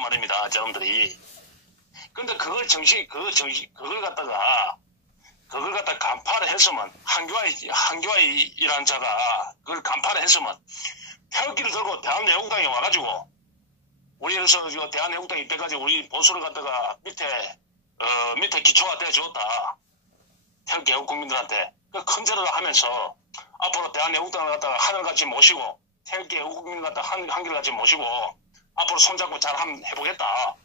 말입니다. 저놈들이. 근데 그걸 갖다가 간파를 했으면, 한교화이라는 자가 그걸 간파를 했으면, 태극기를 들고 대한애국당에 와가지고, 우리에서 대한애국당 입대까지 우리 보수를 갖다가 밑에 기초가 돼줬다. 태극기 애국 국민들한테. 그 큰 절을 하면서, 앞으로 대한애국당을 갖다가 하늘같이 모시고, 태극기 애국 국민을 갖다가 한결같이 모시고, 앞으로 손잡고 잘 한번 해보겠다.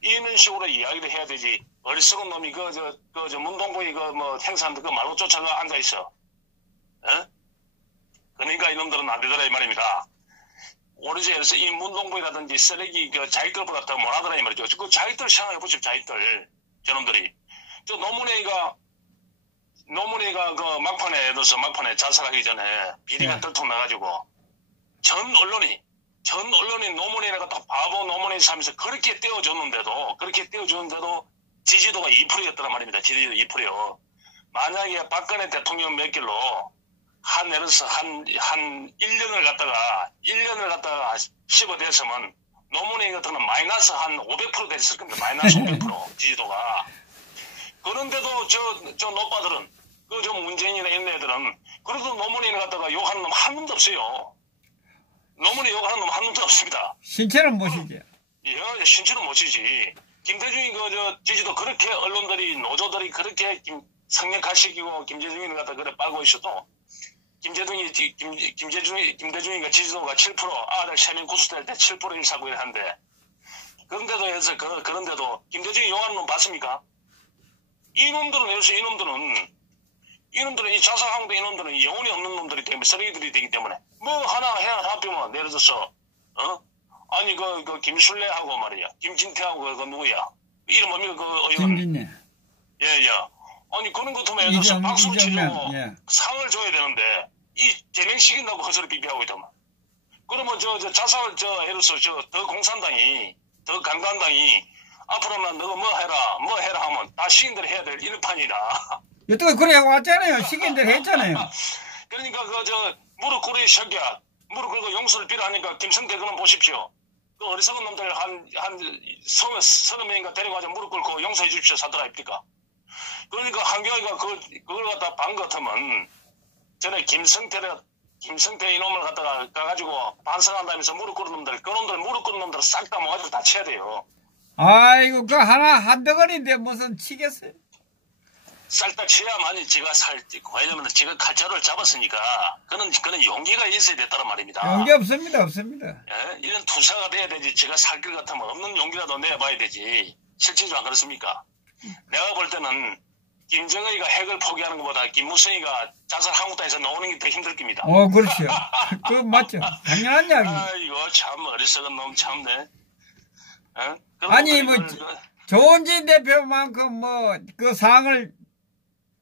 이런 식으로 이야기를 해야 되지. 어리석은 놈이 문동부의 행사한테 말로 쫓아가 앉아있어. 에? 그러니까 이놈들은 안 되더라 이 말입니다. 오로지 그래서 이 문동부라든지 쓰레기 자익들보다 더 못하더라 이 말이죠. 그 자익들 생각해보십시오. 자익들. 저놈들이. 저 노무래가 그 막판에 자살하기 전에 비리가 떨통 나가지고 전 언론이 노무현을 갖다 바보 노무현 하면서 그렇게 떼어줬는데도 지지도가 2%였단 말입니다. 지지도 2%요. 만약에 박근혜 대통령 몇 길로 예를 들어서 한 1년을 갖다가 씹어댔으면 노무현 같은 건 마이너스 한 500% 됐을 겁니다. 마이너스 500% 지지도가. 그런데도 저 노빠들은 저 문재인이나 이런 애들은 그래도 노무현을 갖다가 욕하는 놈 한 놈도 없어요. 노무현 욕하는 놈 한 놈도 없습니다. 신체는 못이지. 예, 신체는 못이지. 김대중이 지지도 그렇게 언론들이, 노조들이 그렇게 성역화시키고 김대중이를 갖다 그래 빨고 있어도 김대중이가 지지도가 7%, 아들 3명 구수될 때 7% 일사고 이러는데 그런데도 김대중이 용하는 놈 봤습니까? 이놈들은 이 자살항도 이놈들은 영혼이 없는 놈들이 때문에 쓰레기들이 되기 때문에 뭐 하나 해야 하필이면 예를 들어서 아니 그 김술래하고 말이야 김진태하고 그 누구야 이름 뭡니까 그 의원 김진태 예예 아니 그런 것 같으면 예를 들어서 박수를 치려고 상을 줘야 되는데 이 제명시킨다고 허설을 비비하고 있다만 그러면 저 자살 예를 들어서 더 공산당이 더 강간당이 앞으로는 너가 뭐 해라 하면 다 시킨 대로 해야 될 이런 판이다. 여태까지 그래 하고 왔잖아요. 시킨 대로 했잖아요. 그러니까 무릎 꿇어 새끼야. 무릎 꿇고 용서를 빌어하니까 김성태 그놈 보십시오. 그 어리석은 놈들 한 서너 명인가 데려가서 무릎 꿇고 용서해 주십시오 사더라 입니까? 그러니까 한교아이가 그걸 갖다 반 같으면 전에 김성태 이놈을 갖다가 가가지고 반성한다면서 무릎 꿇은 놈들 무릎 꿇은 놈들 싹 다 모아가지고 다 쳐야 돼요. 아이고 그 하나 한 덩어리인데 무슨 치겠어요? 싹 다 쳐야만이 지가 왜냐면 지가 칼자루를 잡았으니까 그런 용기가 있어야 됐다는 말입니다. 용기 없습니다. 예? 이런 투사가 돼야 되지. 지가 살 길 같으면 없는 용기라도 내봐야 되지. 실질적으로 안 그렇습니까? 내가 볼 때는 김정은이가 핵을 포기하는 것보다 김무성이가 자살 한국당에서 나오는 게 더 힘들 겁니다. 그렇죠. 그거 맞죠. 당연한 이야기. 아이고 참 어리석은 놈 참네. 예? 아니 조은진 대표만큼 그 사항을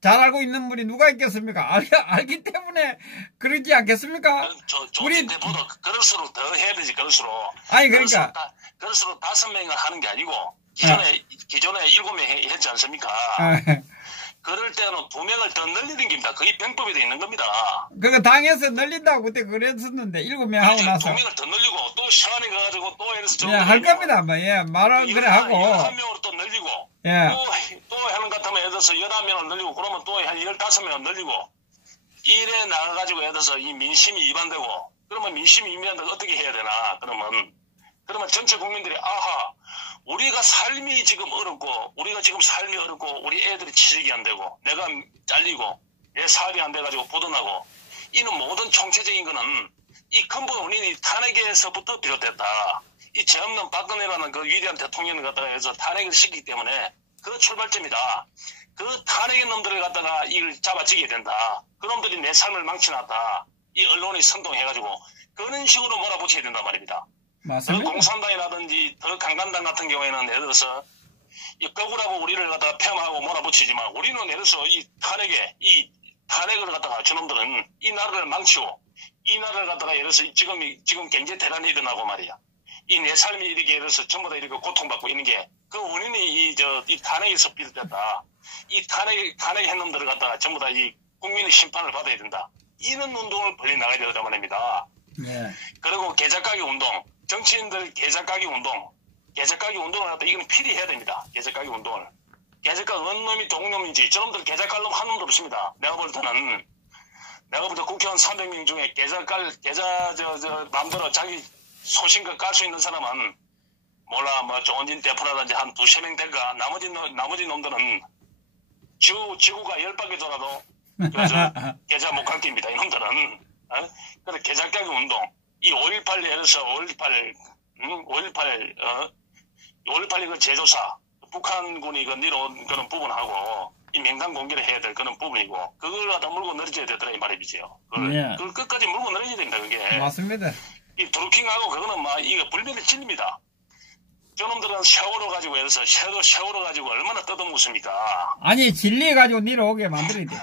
잘 알고 있는 분이 누가 있겠습니까? 알기 때문에 그러지 않겠습니까? 우리 대표도 그럴수록 더 해야 되지. 그럴수록. 아니 그러니까 그럴수록 5명을 하는 게 아니고 기존에 7명 했지 않습니까? 그럴 때는 2명을 더 늘리는 겁니다. 그게 병법이 돼 있는 겁니다. 그거 당에서 늘린다고 그때 그랬었는데 7명 하고 나서 2명을 더 늘리고 또 시간이 가가지고 또 이래서 할 겁니다. 말은 그래 하고 11명으로 또 늘리고 또 하는 것 같으면 예를 들어서 11명을 늘리고 그러면 또 한 15명을 늘리고 이래 나가가지고 예를 들어서 이 민심이 위반되고 그러면 민심이 위반되고 어떻게 해야 되나 그러면 전체 국민들이 아하 우리가 삶이 지금 어렵고 우리 애들이 취직이 안 되고 내가 잘리고 내 사업이 안 돼가지고 보도나고 이는 모든 총체적인 거는 이 근본 원인이 탄핵에서부터 비롯됐다. 이 죄 없는 박근혜라는 그 위대한 대통령을 갖다가 해서 탄핵을 시키기 때문에 그 출발점이다. 그 탄핵의 놈들을 갖다가 이걸 잡아치게 된다. 그 놈들이 내 삶을 망쳐놨다. 이 언론이 선동해가지고 그런 식으로 몰아붙여야 된단 말입니다. 맞습니다. 더 공산당이라든지 더 강간당 같은 경우에는 예를 들어서 이 거구라고 우리를 갖다가 폄하하고 몰아붙이지만 우리는 예를 들어서 이 탄핵을 갖다가 저놈들은 이 나라를 망치고 이 나라를 갖다가 예를 들어서 지금 경제 대란이 일어나고 말이야. 이 내 삶이 이렇게 예를 들어서 전부 다 이렇게 고통받고 있는 게 그 원인이 이 탄핵에서 비롯됐다. 이 탄핵 놈들을 갖다가 전부 다 이 국민의 심판을 받아야 된다. 이런 운동을 벌리 나가야 된단 말입니다. 네. 그리고 계좌 가기 운동. 정치인들 계좌 가기 운동, 계적가기 운동을 하다 이건 필히 해야 됩니다. 계적가기 운동을. 계적가 어느 놈이 동놈인지 저놈들 계적갈 놈 한 놈도 없습니다. 내가 볼 때는 국회의원 300명 중에 마음대로 자기 소신껏 깔 수 있는 사람은 몰라 뭐 조원진 대표라든지 한 2~3명 될까. 나머지 놈들은 지구가 10바퀴 돌아도 계좌 못 갈 겁니다. 이놈들은. 그래서 계좌가기 운동. 이 5.18 예를 들어서 5.18 그 제조사 북한군이 그 내려온 그런 부분하고 이 명단 공개를 해야 될 그런 부분이고 그걸 갖다 물고 늘어져야 되더라 이 말이지요. 그걸 끝까지 물고 늘어져야 된다 그게. 맞습니다. 이 드루킹하고 그거는 막 이거 불멸의 진리입니다. 저놈들은 세월호 가지고 해서 세월호 가지고 얼마나 뜯어먹습니까? 아니 진리 가지고 내려오게 만들어야 돼.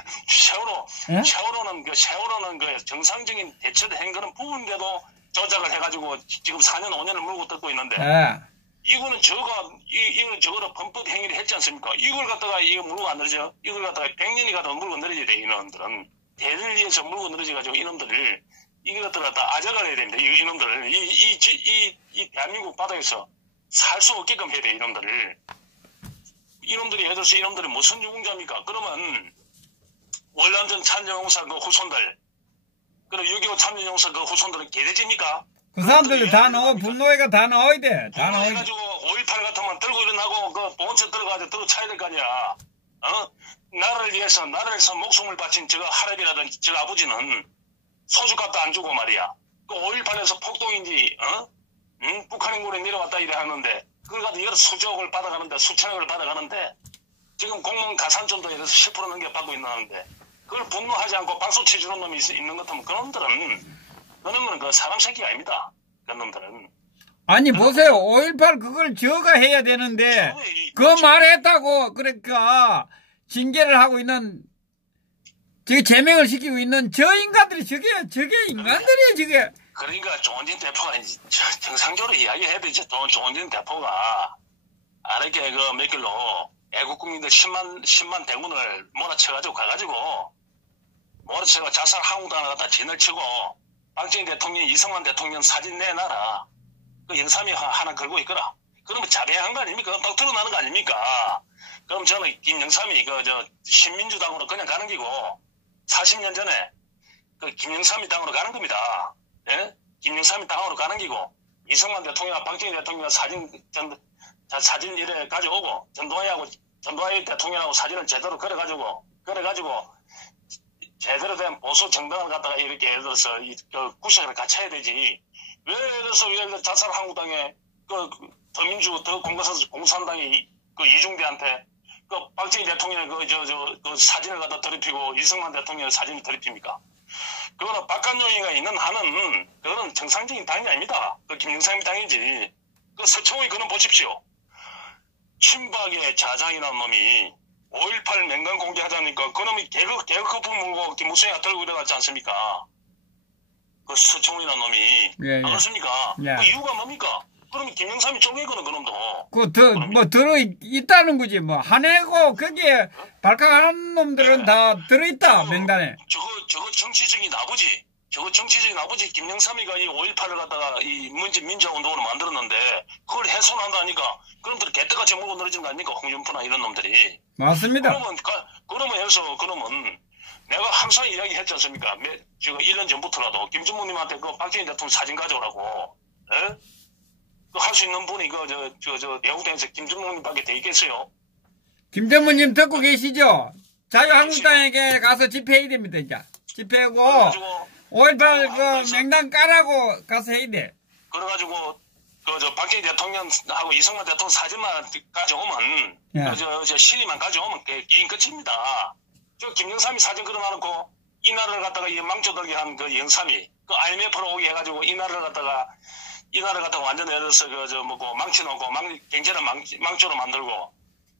세월호는 그 정상적인 대처를 한 그런 부분인데도 조작을 해가지고 지금 4년 5년을 물고 뜯고 있는데 이거는 저거로 범법 행위를 했지 않습니까? 이걸 갖다가 이거 물고 안 늘어져? 이걸 갖다가 100년이 가도 물고 늘어져야 돼 이놈들은. 대를 위해서 물고 늘어져가지고 이놈들을 이걸 갖다가 다 아작을 해야 됩니다. 이놈들을 이 대한민국 바닥에서 살 수 없게끔 해야 돼 이놈들을. 이놈들이 예를 들어서 이놈들이 무슨 유공자입니까? 그러면 월남전 참전용사 그 후손들 그리고 6.25 참전용사 그 후손들은 개돼지입니까? 그 사람들도 다 넣어 분노회가 다 넣어야 돼. 다 넣어야 돼. 해가지고 5.18 같으면 들고 일어나고 그 본체 들어가서 들고 차야 될 거 아니야. 나라를 위해서 목숨을 바친 저 할아비라든지 저 아버지는 소주값도 안 주고 말이야. 그 5.18에서 폭동인지 북한 인군에 내려왔다 이래 하는데 그걸 가지고 여러 수조억을 받아가는데 수천억을 받아가는데 지금 공무원 가산점도 예를 들어서 10% 넘게 받고 있는데 그걸 분노하지 않고 박수 쳐주는 놈이 있는 것 같으면 그놈들은 그 사람 새끼가 아닙니다. 그놈들은. 아니 보세요. 5.18 그걸 저가 해야 되는데 그 말했다고 그러니까 징계를 하고 있는 저게 제명을 시키고 있는 저 인간들이 저게 인간들이 저게. 그러니까 조원진 대표가 정상적으로 이야기해야 되지. 조원진 대표가 아르게 그 몇 길로 애국 국민들 10만 대군을 몰아쳐가지고 자살 항우단을 갖다 진을 치고 박정희 대통령, 이승만 대통령 사진 내놔라. 그 영삼이 하나 걸고 있거라. 그러면 자배한 거 아닙니까? 딱 드러나는 거 아닙니까? 그럼 저는 김영삼이 신민주당으로 그냥 가는 기고 40년 전에 그 김영삼이 당으로 가는 겁니다. 예? 김영삼이 당으로 가는 기고 이승만 대통령과 박정희 대통령 사진 이래 가져오고 전두환 대통령하고 사진을 제대로 그래가지고 제대로 된 보수 정당을 갖다가 이렇게 예를 들어서 구색을 갖춰야 되지. 왜 예를 들어서 자살 한국당에 더민주 공산당이 이중대한테 박정희 대통령의 그 사진을 갖다 더럽히고 이승만 대통령의 사진을 더럽힙니까? 그거는 박한종이가 있는 한은 그거는 정상적인 당이 아닙니다. 그 김영삼이 당이지. 그 서청원이 그는 보십시오. 친박의 자장이라는 놈이 5.18 맹간 공개하자니까 그놈이 개그커프 물고 김무성이가 들고 일어났지 않습니까? 그 서청원이라는 놈이. 예. 안 그렇습니까? 예. 그 이유가 뭡니까? 그러면 김영삼이 쪼개거든 그놈도. 들어있다는 거지 뭐. 화내고 거기에 발칵하는 놈들은 다 들어있다 명단에. 저거 정치적인 아버지 김영삼이가 이 5.18을 갖다가 이 민주화운동을 만들었는데 그걸 훼손한다니까 그놈들이 개떡같이 물고 늘어진 거 아닙니까? 홍준표나 이런 놈들이. 맞습니다. 그러면 해서 그러면 내가 항상 이야기했지 않습니까? 지금 1년 전부터라도 김준모님한테 그 박정희 대통령 사진 가져오라고. 예? 할 수 있는 분이 내후당에서 김준모님밖에 돼 있겠어요? 김전무님 듣고 계시죠? 자유한국당에게 가서 집회해야 됩니다, 이제. 집회하고, 5.18 명단 까라고 가서 해야 돼. 그래가지고, 박정희 대통령하고 이승만 대통령 사진만 가져오면, 시리만 가져오면 게임 끝입니다. 김영삼이 사진 걸어놔놓고, 이 나라를 갖다가 망쳐들게 한 그 영삼이, 그 IMF로 오게 해가지고, 이 나라를 갖다가 완전 예를 들어서 망쳐놓고, 경제를 망조로 만들고,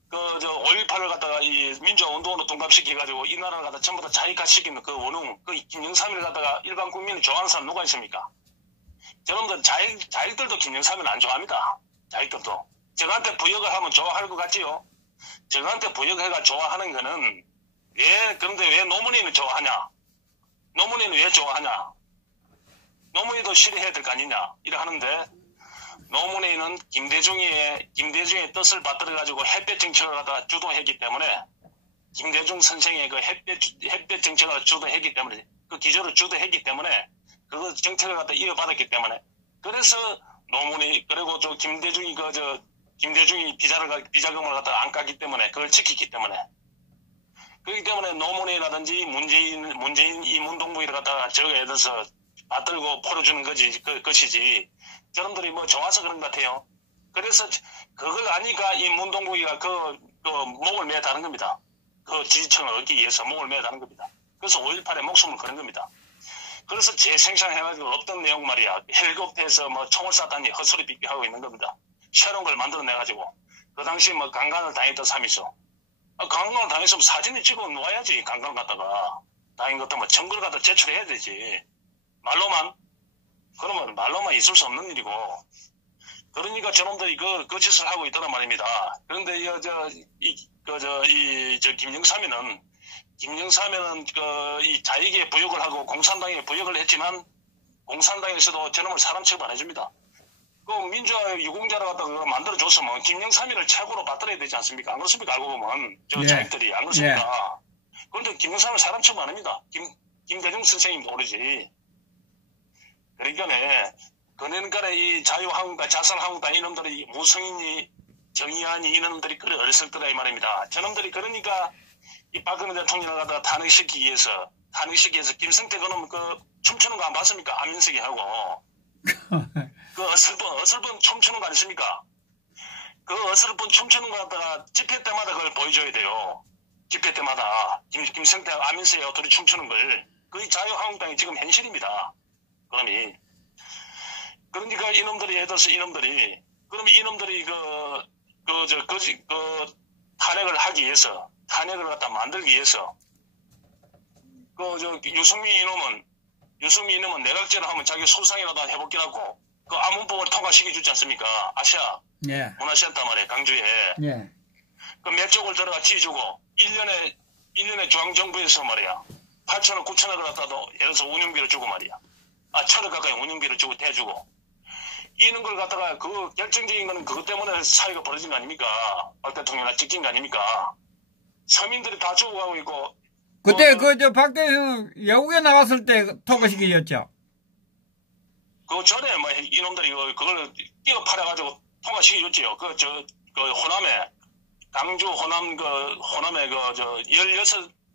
5.18을 갖다가 이 민주화 운동으로 둔갑시켜가지고 이 나라를 갖다 전부 다 자익화시키는 그 원흉, 그 김영삼이를 갖다가 일반 국민이 좋아하는 사람 누가 있습니까? 저놈들 자익들도 김영삼이를 안 좋아합니다. 자익들도. 저한테 부역을 하면 좋아할 것 같지요? 저한테 부역해가 좋아하는 거는 그런데 왜 노무현이는 좋아하냐? 노무현이는 왜 좋아하냐? 노무현도 실해야 될 거 아니냐? 이래 하는데, 노무현은 김대중의 뜻을 받들어가지고 햇볕 정책을 갖다가 주도했기 때문에 김대중 선생의 그 햇볕 정책을 주도했기 때문에 그 기조를 주도했기 때문에 그 정책을 갖다 이어받았기 때문에 그래서 노무현이 그리고 김대중이 김대중이 비자금을 갖다가 안 깠기 때문에 그걸 지켰기 때문에 그렇기 때문에 노무현이라든지 문재인 이 문동부위를 갖다가 저거에 대해서 받들고 풀어주는 것이지 저놈들이 뭐 좋아서 그런 것 같아요. 그래서 그걸 아니까 이 문동부위가 그 목을 매다는 겁니다. 그 지지층을 얻기 위해서 목을 매다는 겁니다. 그래서 5.18에 목숨을 거는 겁니다. 그래서 재생산해가지고 없던 내용 말이야. 헬리콥터에서 뭐 총을 쐈다니 헛소리 삐삐하고 있는 겁니다. 새로운 걸 만들어내가지고 그 당시 뭐 강간을 당했던 사미소. 강간을 당했으면 사진을 찍어 놓아야지. 강간 갖다가 당한 것도 뭐 증거를 갖다 제출해야 되지. 말로만 그러면 말로만 있을 수 없는 일이고 그러니까 저놈들이 그 짓을 하고 있더란 말입니다. 그런데 김영삼이는 이 자익에 부역을 하고 공산당에 부역을 했지만 공산당에서도 저놈을 사람 취급 안 해줍니다. 그 민주화 유공자를 갖다가 만들어줬으면 김영삼이를 최고로 받들어야 되지 않습니까? 안 그렇습니까? 알고 보면 저 자익들이 안 그렇습니까? 그런데 김영삼을 사람 취급 안 합니다. 김대중 선생님 모르지. 그러니까 이 자유한국당, 자살한국당 이놈들이 무성인이 정의안이 이놈들이 그래 어렸을 이 말입니다. 저놈들이 그러니까 이 박근혜 대통령을 갖다가 탄핵시키기 위해서 김성태 그놈 춤추는 거 안 봤습니까? 안민석이 하고 그 어설픈 춤추는 거 아니십니까? 그 어설픈 춤추는 거 갖다가 집회 때마다 그걸 보여줘야 돼요. 집회 때마다 김성태 안민석이 둘이 춤추는 걸 그 자유한국당이 지금 현실입니다. 그러니까 이놈들이 그럼 이놈들이 탄핵을 하기 위해서, 탄핵을 갖다 만들기 위해서, 유승민 이놈은 내각제를 하면 자기 소상이라도 해볼게라고, 암문법을 통과시켜 주지 않습니까? 아시아, 문화센터 말이에요, 강주에. 몇 쪽을 들어가 지어주고, 1년에 중앙정부에서 말이야, 8천억, 9천억을 갖다도, 예를 들어서 운영비를 주고 말이야. 1,000억 가까이 운영비를 주고 대주고. 이런 걸 갖다가 결정적인 거는 그것 때문에 사회가 벌어진 거 아닙니까? 박 대통령이 찍힌 거 아닙니까? 서민들이 다 죽어가고 있고. 그때 박 대통령 영국에 나갔을 때 통과시키셨죠? 그 전에 뭐 이놈들이 그걸 끼어 팔아가지고 통과시켜줬지요. 호남에 강주 호남에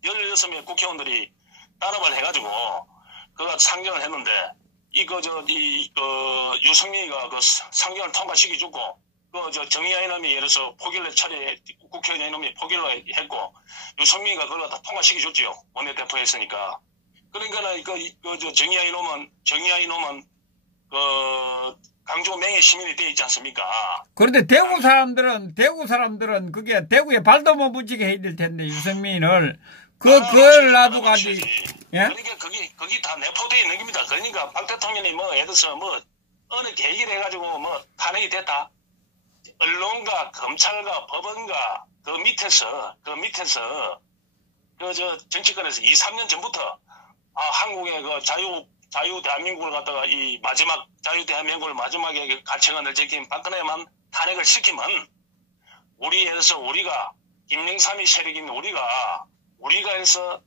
16명 국회의원들이 단합을 해가지고 그거 상정을 했는데. 유승민이가 상경을 통과시켜주고, 정의아 이놈이 예를 들어서 포길래 국회의원 이놈이 포길러 했고, 유승민이가 그걸 다 통과시켜줬지요. 원내대표에 있으니까. 그러니까, 정의아 이놈은, 강주 맹의 시민이 되어 있지 않습니까? 그런데 대구 사람들은 그게 대구에 발도 못 붙이게 해야 될 텐데, 유승민을. 그걸 놔두가지. 예? 그러니까 거기 다 내포되어 있는 겁니다. 그러니까 박 대통령이 예를 들어서 어느 계기를 해가지고 탄핵이 됐다. 언론과 검찰과 법원과 그 밑에서 정치권에서 2, 3년 전부터 한국의 자유 대한민국을 갖다가 이 마지막 자유 대한민국을 마지막에 가치관을 지킨 박근혜만 탄핵을 시키면 우리가 김영삼이 세력인 우리가 해서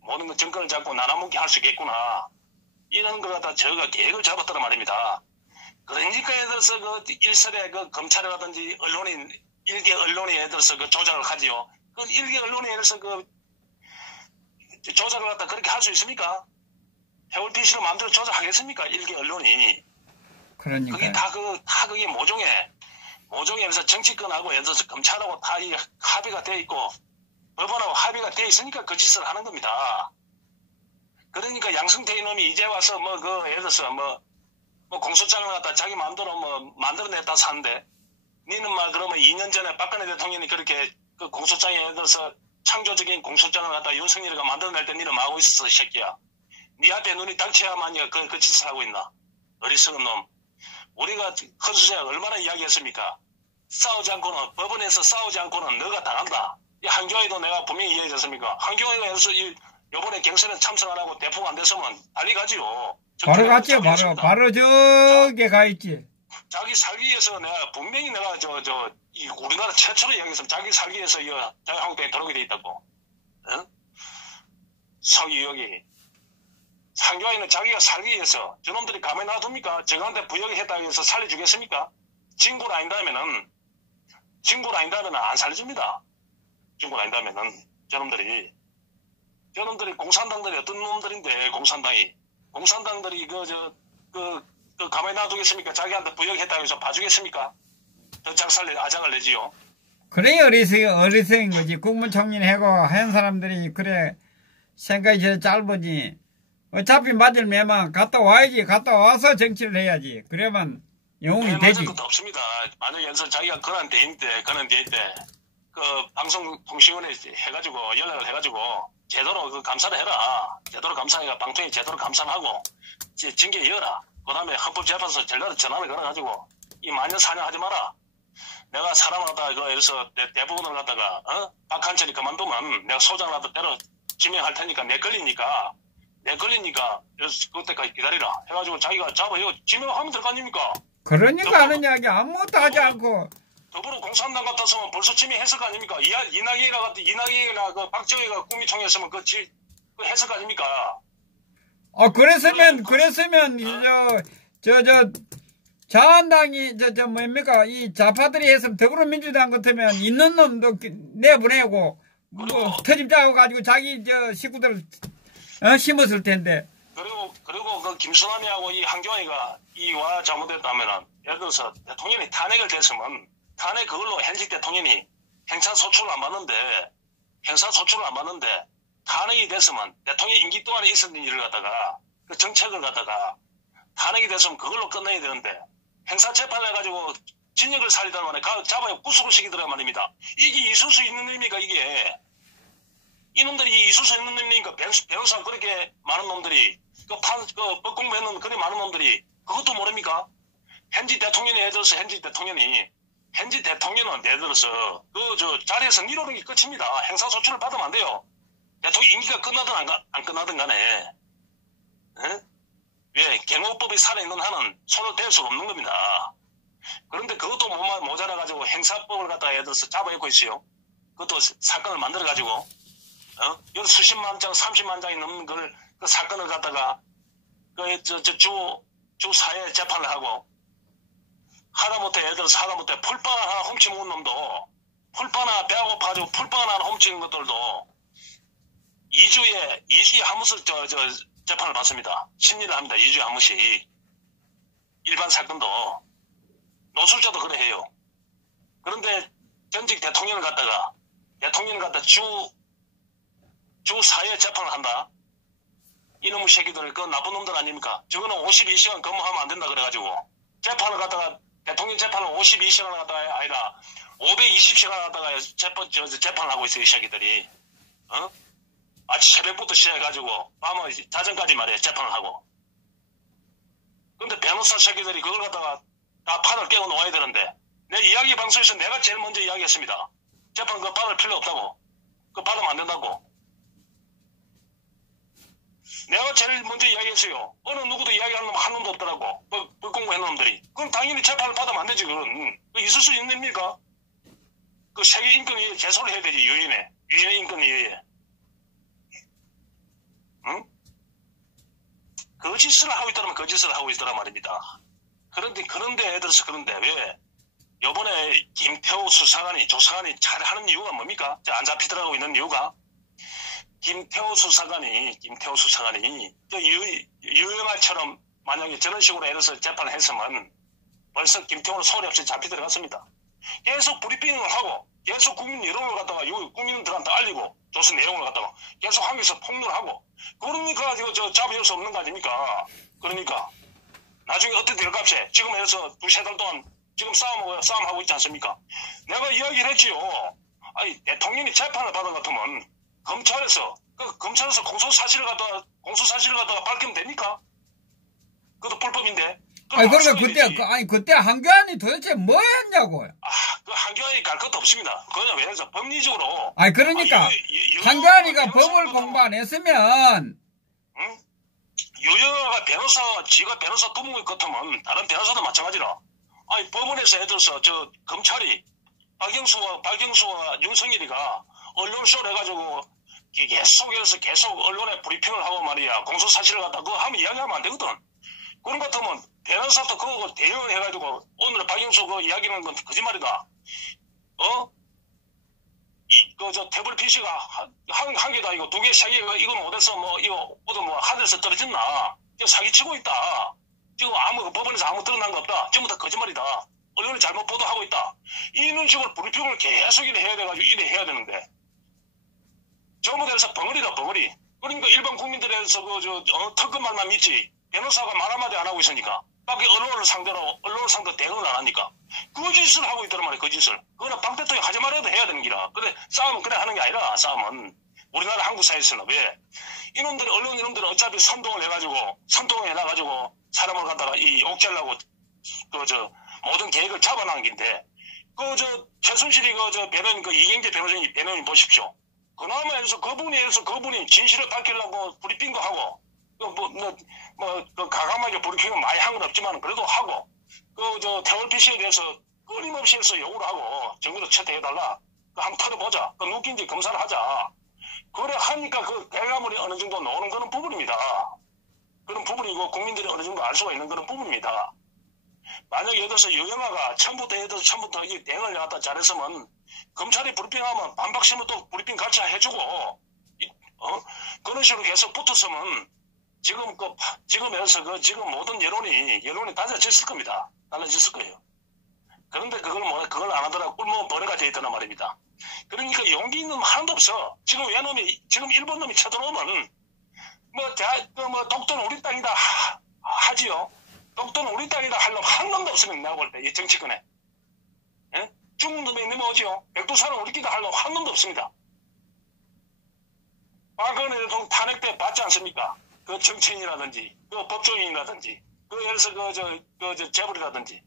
모든 것 정권을 잡고 나눠먹게 할 수 있겠구나. 이런 걸 갖다 저희가 계획을 잡았다는 말입니다. 그러니까 예를 들어서 일설에 검찰이라든지 일개 언론에 예를 들어서 조작을 하지요. 일개 언론에 예를 들어서 조작을 갖다 그렇게 할 수 있습니까? 해월 DC를 마음대로 조작하겠습니까? 일개 언론이. 그러니까. 그게 다 그게 모종에서 정치권하고 예를 들어서 검찰하고 다 합의가 돼 있고 법원하고 합의가 돼 있으니까 그 짓을 하는 겁니다. 그러니까 양승태 이놈이 이제 와서 예를 들어서 공소장을 갖다 자기 마음대로 만들어냈다 사는데 니는 그러면 2년 전에 박근혜 대통령이 그렇게 공소장에 예를 들어서 창조적인 공소장을 갖다 윤석열이가 만들어낼 때 니는 뭐하고 있었어, 이 새끼야. 니 앞에 눈이 닥쳐야만이 그 짓을 하고 있나. 어리석은 놈. 우리가 헌수제가 얼마나 이야기했습니까? 법원에서 싸우지 않고는 너가 당한다. 이 한교회도 내가 분명히 이야기했습니까? 한교회가 요번에 경선에 참석 안 하고 대표가 안 됐으면 빨리 가지요. 바로 갔죠. 바로 저게 가 있지. 자기 살기 위해서 내가 분명히 내가 이 우리나라 최초로 이야기해서 자기 살기 위해서 자유한국당에 들어오게 돼 있다고. 응? 서기혁이 상교안이는 자기가 살기 위해서 저놈들이 가만히 놔둡니까? 저한테 부역했다고 해서 살려주겠습니까? 진골 아닌다면은 안 살려줍니다. 진골 아닌다면은 저놈들이 공산당들이 어떤 놈들인데 공산당들이 가만히 놔두겠습니까? 자기한테 부역했다고 해서 봐주겠습니까? 더 작살내 아장을 내지요. 그래 어리석인 거지. 국무총리는 하고 한 사람들이 그래 생각이 제일 짧으지. 어차피 맞을 매만 갔다 와야지. 갔다 와서 정치를 해야지. 그러면 영웅이 되지. 맞을 것도 없습니다. 만약에 자기가 그런 대인 때 그 방송통신원에 해가지고 연락을 해가지고 제대로 그 감사를 해라. 제대로 감사해가 방통위 제대로 감사를 하고 징계 이어라. 그 다음에 헌법재판소 전화를 걸어가지고 이 마녀사냥 하지 마라. 내가 사람을 갖다가 그래서 대부분을 갖다가 박한철이 그만두면 내가 소장을 갖다 때려 지명할 테니까 내 걸리니까 그때까지 기다리라 해가지고 자기가 잡아요. 지명하면 될 거 아닙니까? 그러니까 하는 이야기 아무것도 하지 않고 더불어 공산당 같았으면 벌써 지명했을 거 아닙니까? 이낙연이나 그 박정희가 꿈이총이었으면 그 했을 거 아닙니까? 그랬으면 자한당이 뭡니까 이 좌파들이 했으면 더불어민주당 같으면 있는 놈도 내보내고 뭐 터집 잡아가지고 자기 식구들 심었을 텐데. 그리고 그 김수남이하고 이 한교안이가 이와 잘못했다면은 예를 들어서 대통령이 탄핵을 됐으면 탄핵 그걸로 현직 대통령이 행사소출을 안 받는데 탄핵이 됐으면 대통령 임기 동안에 있었던 일을 갖다가 그 정책을 갖다가 탄핵이 됐으면 그걸로 끝내야 되는데 행사재판을 해가지고 진역을 살리단 말이야. 잡아요. 구속을 시키더라 말입니다. 이게 있을 수 있는 일입니까 이게? 이놈들이 있을 수 있는 일입니까? 변호사 그렇게 많은 놈들이 법 공부했는 그렇게 많은 놈들이 그것도 모릅니까? 현지 대통령은 예를 들어서 현지 대통령은 예를 들어서 자리에서 미루는 게 끝입니다. 행사소출을 받으면 안 돼요. 대통령 임기가 끝나든 안 끝나든 간에 왜 경호법이 살아있는 한은 손을 댈 수가 없는 겁니다. 그런데 그것도 모자라가지고 행사법을 갖다가 예를 들어서 잡아놓고 있어요. 그것도 사건을 만들어가지고 여기 수십만 장, 30만 장이 넘는 그 사건을 갖다가 주 사회 재판을 하고 하다못해 예를 들어서 풀빵 하나 훔쳐먹은 놈도 풀빵 하나 배가 고파가지고 풀빵 하나 훔치는 것들도 2주에 한 번씩 재판을 받습니다. 심리를 합니다. 2주에 한 번씩. 일반 사건도 노숙자도 그래 해요. 그런데 전직 대통령을 갖다가 주 사회 재판을 한다. 이놈의 새끼들 그 나쁜 놈들 아닙니까? 저거는 52시간 근무하면 안 된다 그래가지고 재판을 갖다가 대통령 재판을 52시간 갖다가 아니라 520시간 갖다가 재판을 하고 있어요. 이 새끼들이. 아침 새벽부터 시작해가지고 밤에 자정까지 말이에요. 재판을 하고. 근데 변호사 새끼들이 그걸 갖다가 다 판을 깨고 놓아야 되는데 내 이야기 방송에서 내가 제일 먼저 이야기했습니다. 재판 그거 받을 필요 없다고. 그거 받으면 안 된다고. 내가 제일 먼저 이야기했어요. 어느 누구도 이야기하는 놈 한 놈도 없더라고. 법 공부한 놈들이. 그럼 당연히 재판을 받으면 안 되지. 그건 있을 수 있는 일입니까? 그 세계 인권위에 제소를 해야 되지. 유엔의 인권위에. 응? 거짓을 하고 있더라면 거짓을 하고 있더라 말입니다. 그런데 애들서 그런데 왜 요번에 김태호 조사관이 잘하는 이유가 뭡니까? 안 잡히더라고 있는 이유가 김태호 수사관이 유영아처럼 만약에 저런 식으로 예를 들어서 재판을 했으면 벌써 김태호는 소리 없이 잡히 들어갔습니다. 계속 브리핑을 하고 계속 국민 여론을 갖다가 국민들한테 알리고 조사 내용을 갖다가 계속 하면서 폭로하고 그러니까 저 잡을 수 없는 거 아닙니까? 그러니까 나중에 어떻게 될 값에 지금 해서 2-3달 동안 지금 싸움하고 있지 않습니까? 내가 이야기를 했지요. 아니 대통령이 재판을 받은 것 같으면 검찰에서 공소 사실을 갖다가 밝히면 됩니까? 그것도 불법인데. 아니 그러니까 그때 한교안이 도대체 뭐 했냐고. 그 한교안이 갈 것도 없습니다. 그거는 왜 해서 법리적으로. 그러니까 한교안이가 법을 공부 안 했으면. 유영아가 지가 변호사 두목일 것 같으면 다른 변호사도 마찬가지라. 아니, 법원에서 예를 들어서, 검찰이, 박영수와 윤석열이가 언론쇼를 해가지고, 계속 언론에 브리핑을 하고 말이야. 공소사실을 갖다 그거 하면 이야기하면 안 되거든. 그런 것 같으면, 변호사도 그거 대응을 해가지고, 오늘 박영수 그 이야기는 건 거짓말이다. 태블 PC가 한 개다, 이거 두 개, 세 개가, 이건 어디서 하늘에서 떨어졌나. 이거 사기치고 있다. 지금 법원에서 아무 드러난 거 없다. 전부 다 거짓말이다. 언론이 잘못 보도하고 있다. 이런 식으로 브리핑을 계속 이래 해야 돼가지고 이래 해야 되는데. 전부 다 해서 벙어리다, 벙어리. 그러니까 일반 국민들에서 특검말만 믿지. 변호사가 말 한마디 안 하고 있으니까. 밖에 언론을 상대로 대응을 안 하니까. 그 짓을 하고 있단 말이야, 그 짓을. 그거는 박 대통령이 하지 말아도 해야 되는 기라. 근데 싸움은 그래 하는 게 아니라, 싸움은. 우리나라 한국 사회에서는 왜? 언론 이놈들은 어차피 선동을 해놔가지고, 사람을 갖다가 옥죄려고, 모든 계획을 잡아놓은 긴데, 최순실이 이경재 변호인 보십시오. 그나마 그분이 진실을 밝히려고 브리핑도 하고, 가감하게 브리핑은 많이 한 건 없지만, 그래도 하고, 태월 PC에 대해서 끊임없이 해서 요구를 하고, 정부로 채택해달라. 한번 털어보자. 누군지 검사를 하자. 그래 하니까 결과물이 어느 정도 나오는 그런 부분입니다. 그런 부분이고, 국민들이 어느 정도 알 수가 있는 그런 부분입니다. 만약에 예를 들어서 유영아가 처음부터 이 대응을 갖다 잘했으면, 검찰이 브리핑하면 반박심을 또 브리핑 같이 해주고, 그런 식으로 계속 붙었으면, 지금 모든 여론이 달라졌을 겁니다. 달라졌을 거예요. 그런데 그걸 안 하더라고 꿀먹은 버려가 돼 있다는 말입니다. 그러니까 용기 있는 놈 하나도 없어. 지금 일본 놈이 쳐들어오면, 독도는 우리 땅이다 하지요. 독도는 우리 땅이다 할 놈 한 놈도 없으면 내가 볼 때, 이 정치권에. 예? 중국 놈이 넘어오지요. 백두산은 우리 끼다 할 놈 한 놈도 없습니다. 과거에도 탄핵 때 봤지 않습니까? 그 정치인이라든지, 법조인이라든지, 예를 들어서 재벌이라든지.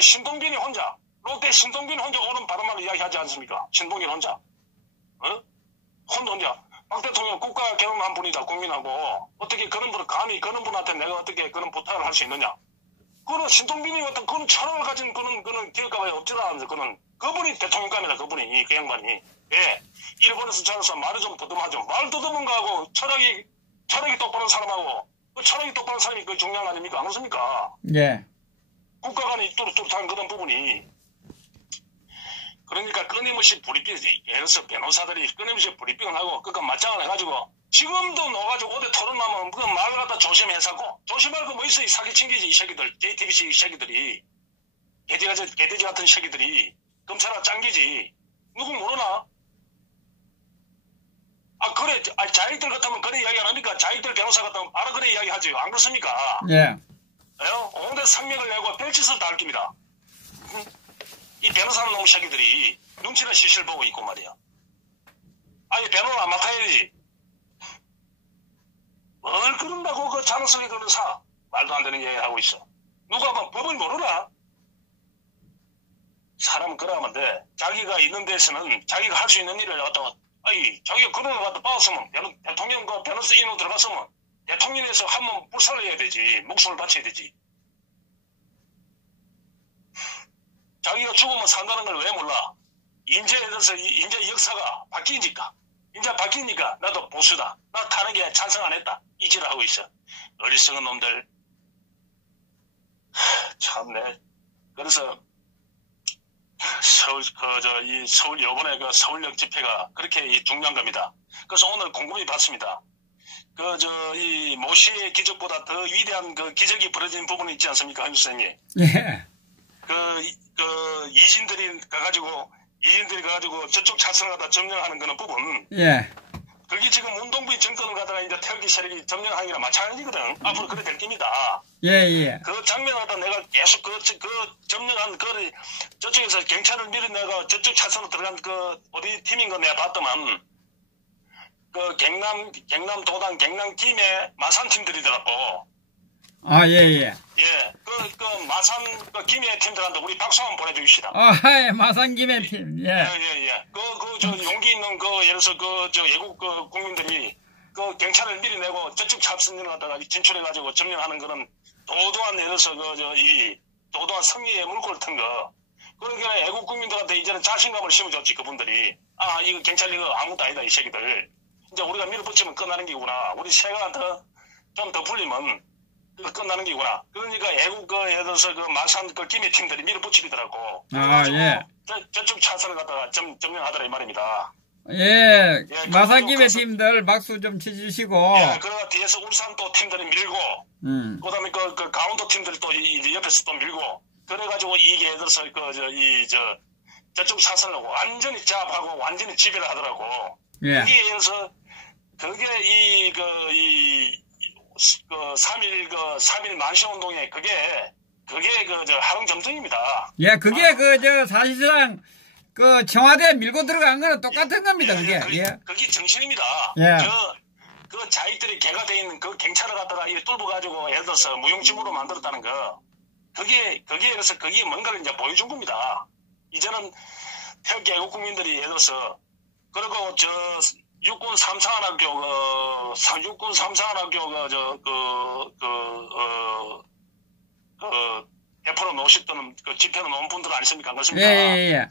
신동빈이 혼자, 롯데 신동빈이 혼자 오는 바른말 이야기하지 않습니까? 신동빈 혼자. 혼자. 박 대통령 국가 경험한 분이다, 국민하고. 어떻게 감히 그런 분한테 내가 어떻게 그런 부탁을 할 수 있느냐. 그런 신동빈이 그런 철학을 가진 그런 기획가가 없지라 그분이 대통령감이다, 그분이, 그 양반이. 예. 일본에서 찾아서 말을 좀 더듬하죠. 말 더듬은 거하고 철학이 똑바른 사람하고, 철학이 똑바른 사람이 그 중요한 거 아닙니까? 안 그렇습니까? 예. 국가 간이 뚜렷한 그런 부분이. 그러니까 끊임없이 브리핑, 예를 들어서 변호사들이 끊임없이 브리핑을 하고, 맞짱을 해가지고, 지금도 넣어가지고 어디 토론하면 그 말 갖다 조심해서고, 조심할 거 뭐 있어, 이 사기친 게지, 이 새끼들, JTBC 이 새끼들이. 개돼지 같은 새끼들이. 검찰아 짱기지. 누구 모르나? 그래, 자기들 같으면 그래 이야기 안 합니까? 자기들 변호사 같으면 바로 그래 이야기 하죠. 안 그렇습니까? 예. 온갖 성명을 내고 별짓을 다 얽힙니다. 이 변호사는 놈 새끼들이 눈치나 시실 보고 있고 말이야. 변호를 안 맡아야지. 뭘 그런다고 그 자랑스럽게 변호사. 말도 안 되는 이야기 하고 있어. 누가 법을 모르나? 사람은 그러면 돼. 자기가 있는 데서는 자기가 할 수 있는 일을 갖다가 자기가 그런 걸 갖다 빠졌으면 대통령 변호사 인으로 들어갔으면 대통령에서 한번 불살을 해야 되지. 목숨을 바쳐야 되지. 자기가 죽으면 산다는 걸 왜 몰라? 인제 역사가 바뀌니까. 인제 바뀌니까 나도 보수다. 나 탄핵에 찬성 안 했다. 이지를 하고 있어. 어리석은 놈들. 참네. 그래서 요번에 서울역 집회가 그렇게 중요한 겁니다. 그래서 오늘 곰곰이 봤습니다. 이 모시의 기적보다 더 위대한 기적이 벌어진 부분이 있지 않습니까, 한주 선생님? 예. 이진들이 가가지고 저쪽 차선을 갖다 점령하는 그런 부분. 예. 그게 지금 운동부의 정권을 갖다가 이제 태극기 세력이 점령하는 거랑 마찬가지거든. 앞으로 그래 될 겁니다. 예. 그 장면을 갖다 내가 계속 점령한 저쪽에서 경찰을 밀어내가 저쪽 차선으로 들어간 어디 팀인 거 내가 봤더만 경남 도당 경남 팀의 마산 팀들이더라고. 예. 예. 마산 김해 팀들한테 우리 박수 한번 보내주시다. 예, 마산 김해 팀. 예. 예. 용기 있는 예를 들어서 외국 국민들이 경찰을 밀어내고 저쪽 차선을 갖다가 진출해가지고 점령하는 그런 도도한 예를 들어서 도도한 성리의 물꼬를 튼 거. 그러니까 애국 국민들한테 이제는 자신감을 심어줬지, 그분들이. 아, 이거 경찰 이거 아무것도 아니다, 이 새끼들. 이제 우리가 밀어붙이면 끝나는 게구나. 우리 새가 좀 더 풀리면 끝나는 게구나. 그러니까 애국에 대해서 그 마산 그 김해 팀들이 밀어붙이더라고. 아, 예. 저쪽 차선을 갖다가 점령하더라, 이 말입니다. 예, 예, 마산 김해 팀들 박수 좀 쳐주시고. 예, 그러다 뒤에서 울산 또 팀들이 밀고, 그 다음에 그 강원도 팀들이 또 옆에서 또 밀고, 그래가지고 이게 예를 들어서 저쪽 차선을 완전히 제압하고 완전히 지배를 하더라고. 예. 그게 예를 들어서, 그게 3일 만시운동에 그게 하릉점정입니다. 예, 그게 사실상 청와대에 밀고 들어간 거는 똑같은 겁니다, 그게. 예. 그게 정신입니다. 예. 그 자기들이 개가 돼 있는 그 경찰을 갖다가 이 뚫어가지고 예를 들어서 무용지물로 만들었다는 거. 그게 그래서 그게 뭔가를 이제 보여준 겁니다. 이제는 태극기 애국 국민들이 예를 들어서, 그리고 육군 삼사관학교, 대표로 놓으셨던 집회로 놓은 분들 아니십니까? 그렇습니까? 예.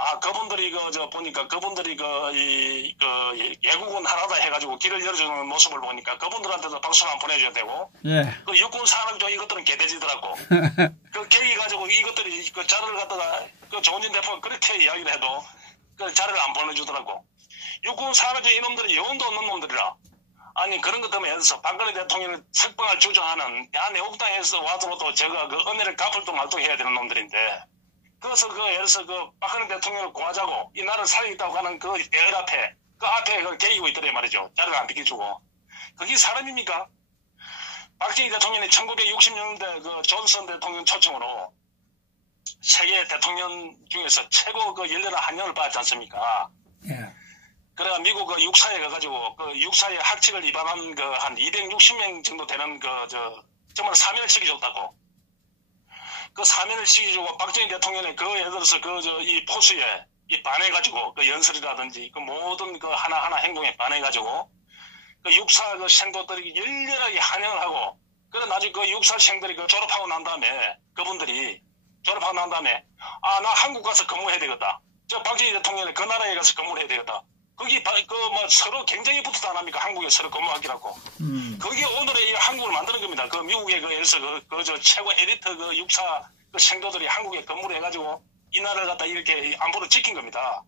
아, 그분들이 보니까 그분들이 예국은 하나다 해가지고 길을 열어주는 모습을 보니까 그분들한테도 박수를 한번 보내줘야 되고, 예. 육군 산악조 이것들은 개돼지더라고. 계기 가지고 이것들이 자료를 갖다가 조은진 대표가 그렇게 이야기를 해도 자료를 안 보내주더라고. 육군 산악조 이놈들이 영혼도 없는 놈들이라. 아니, 그런 것 때문에 해서 박근혜 대통령을 석방을 주장하는 대한애국당에서 와서도 제가 은혜를 갚을 도 말도 해야 되는 놈들인데, 그래서 예를 들어서 박근혜 대통령을 구하자고 이 나라를 살리겠다고 하는 대열 앞에 개이고 있더래 말이죠. 자료를 안 비켜주고. 그게 사람입니까? 박정희 대통령이 1960년대 존슨 대통령 초청으로 세계 대통령 중에서 최고 열렬한 환영을 받았지 않습니까? 예. 그래가 미국 육사에 가가지고 육사의 학칙을 위반한 한 260명 정도 되는 정말 사면을 시켜줬다고. 그 사면을 시켜주고 박정희 대통령의 예를 들어서 이 포수에 반해가지고 연설이라든지 모든 하나하나 행동에 반해가지고 육사 생도들이 열렬하게 환영을 하고, 그래 나중에 육사 생들이 졸업하고 난 다음에 그분들이 졸업하고 난 다음에 나 한국 가서 근무해야 되겠다. 저 박정희 대통령이 그 나라에 가서 근무를 해야 되겠다. 거기 서로 경쟁이 붙어도 안 합니까? 한국에 서로 근무하기라고. 그게 오늘의 이 한국을 만드는 겁니다. 미국의 예를 들어서 최고 에리트 육사 생도들이 한국에 근무를 해가지고 이 나라를 갖다 이렇게 안보를 지킨 겁니다.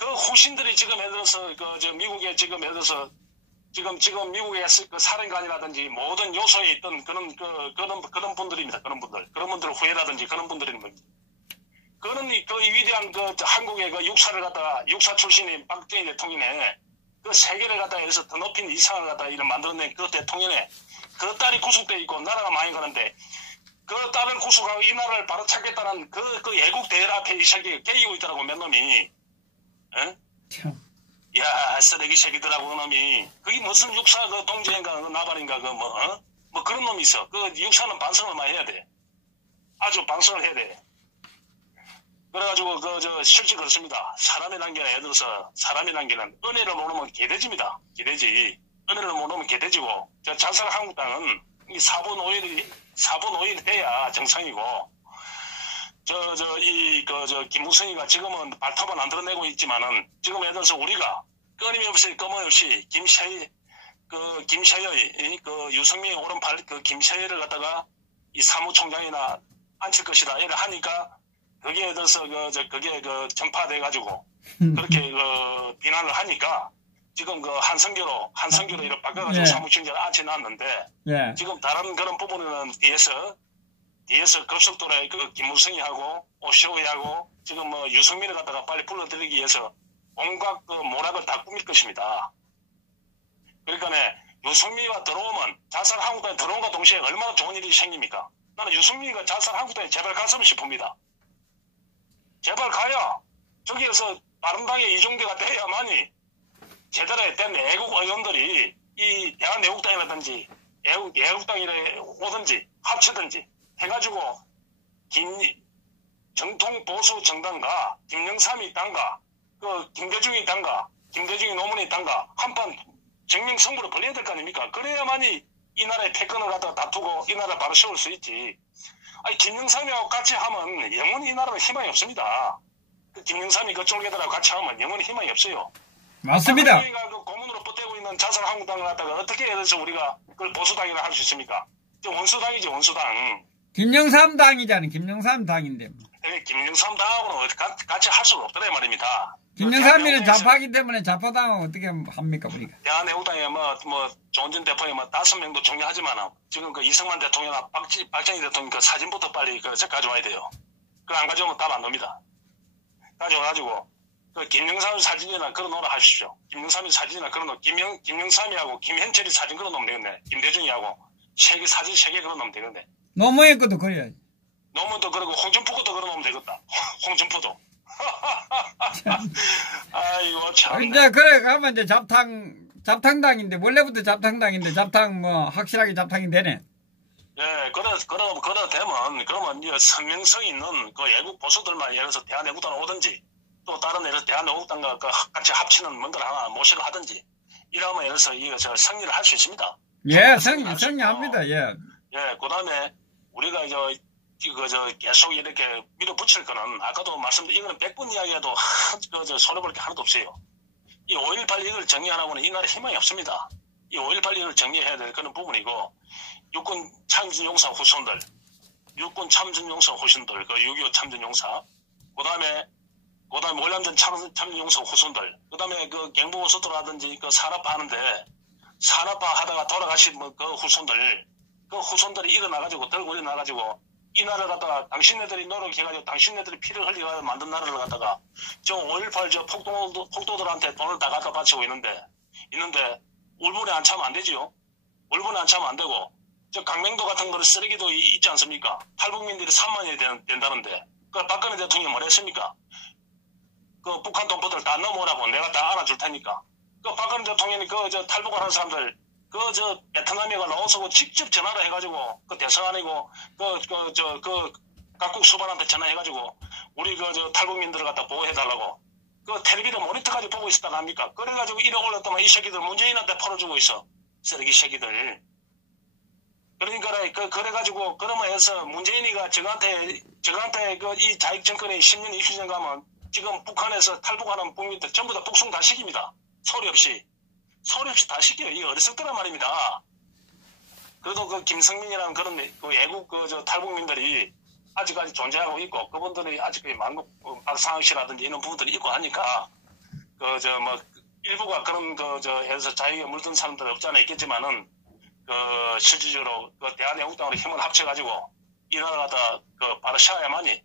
후신들이 지금 예를 들어서 미국에 지금 예를 들어서 지금 미국의 사령관이라든지 모든 요소에 있던 그런 분들입니다. 그런 분들 후예라든지 그런 분들입니다. 그런 위대한 한국의 육사를 갖다가 육사 출신인 박정희 대통령의 세계를 갖다가 해서 더 높인 이상을 갖다가 이런 만들어낸 대통령의 딸이 구속돼 있고 나라가 망해가는데 딸을 구속하고 이 나라를 바로 찾겠다는 애국 대열 앞에 이 새끼가 깨이고 있더라고, 몇 놈이. 응? 참. 야, 쓰레기 새끼들하고 그놈이. 그게 무슨 육사 동지인가 나발인가 그런 놈이 있어. 육사는 반성을 많이 해야 돼. 아주 반성을 해야 돼. 그래가지고 실제 그렇습니다. 사람이란 게 예를 들어서 사람이란 게는 은혜를 모르면 개돼지입니다. 개돼지. 은혜를 모르면 개돼지고, 자살 한국당은 이 4분 5일 해야 정상이고, 김무성이가 지금은 발톱은 안 드러내고 있지만은, 지금 예를 들어서 우리가 끊임없이 김셔의 유승민의 오른팔 김셔의를 갖다가 이 사무총장이나 앉힐 것이다 이래 하니까 거기에 예를 들어서 그게 전파돼가지고 그렇게 비난을 하니까 지금 한성교로 이렇게 바꿔가지고 네. 사무총장을 앉혀놨는데, 예. 지금 다른 그런 부분은 뒤에서 급속도로 김무성이하고 오시로이하고 지금 유승민을 갖다가 빨리 불러들이기 위해서 온갖 모락을 다 꾸밀 것입니다. 그러니까 유승민이가 들어오면 자살 한국당에 들어온과 동시에 얼마나 좋은 일이 생깁니까? 나는 유승민이가 자살 한국당에 제발 갔으면 싶습니다. 제발 가야 저기에서 바른당의 이중대가 돼야만이 제대로 된 애국 의원들이 이 대한애국당이라든지 애국당이라 오든지 합치든지 해가지고 정통 보수 정당과 김영삼이 있단가 김대중이 있단가 김대중이 노무현이 있단가 한판 정명성부를 벌여야 될 거 아닙니까? 그래야만이 이 나라의 패권을 갖다가 다투고 이 나라를 바로 세울 수 있지. 아니 김영삼이하고 같이 하면 영원히 이 나라는 희망이 없습니다. 그 김영삼이 그 쫄개들하고 같이 하면 영원히 희망이 없어요. 맞습니다. 우리가 그 고문으로 뻗대고 있는 자살한국당을 갖다가 어떻게 해서 우리가 그걸 보수당이라 할 수 있습니까? 원수당이지 원수당. 김영삼 당이잖아요. 김영삼 당인데. 김영삼 당하고는 같이 할 수가 없더라 말입니다. 김영삼이는 좌파기 때문에 좌파당은 어떻게 합니까 우리가? 대한애국당에 뭐 조원진 대표에 뭐 5명도 존경하지만 지금 그 이승만 대통령이나 박정희 대통령 그 사진부터 빨리 그 가져와야 돼요. 그걸 안 가져오면 답 안 납니다. 가져와가지고 그 김영삼 사진이나 걸어놓으라 하십시오. 김영삼이 사진이나 걸어놓으면 김영삼이하고 김현철이 사진 걸어놓으면 되겠네. 김대중이하고 사진 3개 걸어놓으면 되겠네. 노무현 것도 그래야지. 노무현도 그러고 홍준표 것도 걸어놓으면 되겠다. 홍준표도. 아이고 참. 이제 그래 가면 이제 잡탕당인데 원래부터 잡탕당인데 잡탕 뭐 확실하게 잡탕이 되네. 예, 그러 되면 그러면 이제 선명성 있는 그 애국 보수들만 예를 들어서 대한애국당 오든지 또 다른 예를 들어서 대한애국당과 같이 합치는 뭔가를 하나 모시를 하든지 이러면 예를 들어서 이거 저 승리를 할 수 있습니다. 예, 승리합니다. 예. 예, 그다음에 우리가 계속 이렇게 밀어붙일 거는 아까도 말씀드린 이거는 100번 이야기해도 손해볼 게 하나도 없어요. 이 5.18 이걸 정리하라고는 이 나라에 희망이 없습니다. 이 5.18 이걸 정리해야 될 그런 부분이고 육군 참전용사 후손들, 그 6.25 참전용사, 그다음에 월남전 참전용사 후손들, 그다음에 그 경부고속도로라든지 그 산업화 하는데 산업화 하다가 돌아가신 그 후손들이 일어나가지고 들고 일어나가지고 이 나라를 갖다가 당신네들이 노력해가지고 당신네들이 피를 흘리고 만든 나라를 갖다가 저 5.18 저 폭도들한테 돈을 다 갖다 바치고 있는데 울분에 안 차면 안 되지요. 울분에 안 차면 안 되고 저 강명도 같은 거를 쓰레기도 있지 않습니까? 탈북민들이 3만이 된다는데 그 박근혜 대통령이 뭘 했습니까? 그 북한 동포들 다 넘어오라고 내가 다 안아줄 테니까 그 박근혜 대통령이 저 탈북을 하는 사람들 베트남이가 라오스고 직접 전화를 해가지고 그 대사관이고 각국 수반한테 전화해가지고 우리 저 탈북민들을 갖다 보호해달라고 그 텔레비전 모니터까지 보고 있었다가 합니까? 그래가지고 1억 올렸더만 이 새끼들 문재인한테 풀어주고 있어. 쓰레기 새끼들. 그러니까 그래가지고 그러면 해서 문재인이가 저한테 이 자익 정권에 10년 20년 가면 지금 북한에서 탈북하는 국민들 전부 다 북송 다 시킵니다. 소리 없이 다 시켜요. 이게 어리석더란 말입니다. 그래도 그 김성민이라는 그런 그 애국 저 탈북민들이 아직까지 존재하고 있고 그분들이 아직 박상학 씨라든지 이런 부분들이 있고 하니까 일부가 그런 해서 자유에 물든 사람들 없지 않아 있겠지만은 실질적으로 대한애국당으로 힘을 합쳐가지고 이 나라 갖다 바로 세워야만이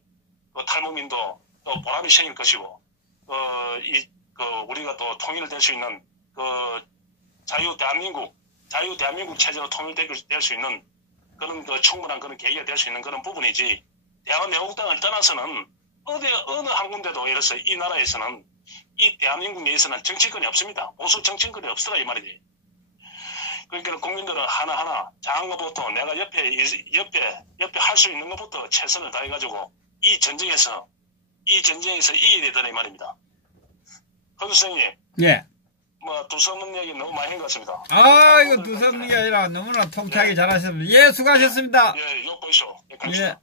탈북민도 또 보람이 생길 것이고 우리가 또 통일될 수 있는 자유 대한민국 체제로 통일될 수 있는 그런 충분한 그런 계기가 될 수 있는 그런 부분이지. 대한애국당을 떠나서는 어느 한 군데도 예를 들어서 이 나라에서는 이 대한민국 내에서는 정치권이 없습니다. 보수 정치권이 없더라 이 말이지. 그러니까 국민들은 하나하나 작은 것부터 내가 옆에 할 수 있는 것부터 최선을 다해가지고 이 전쟁에서 이겨야 되더라 이 말입니다. 선생님. 예. 두서없는 얘기 너무 많이 한 것 같습니다. 이거 두서없는 게 아니라 너무나 통쾌하게 잘하셨습니다. 예, 수고하셨습니다. 예, 이거 보이소. 예.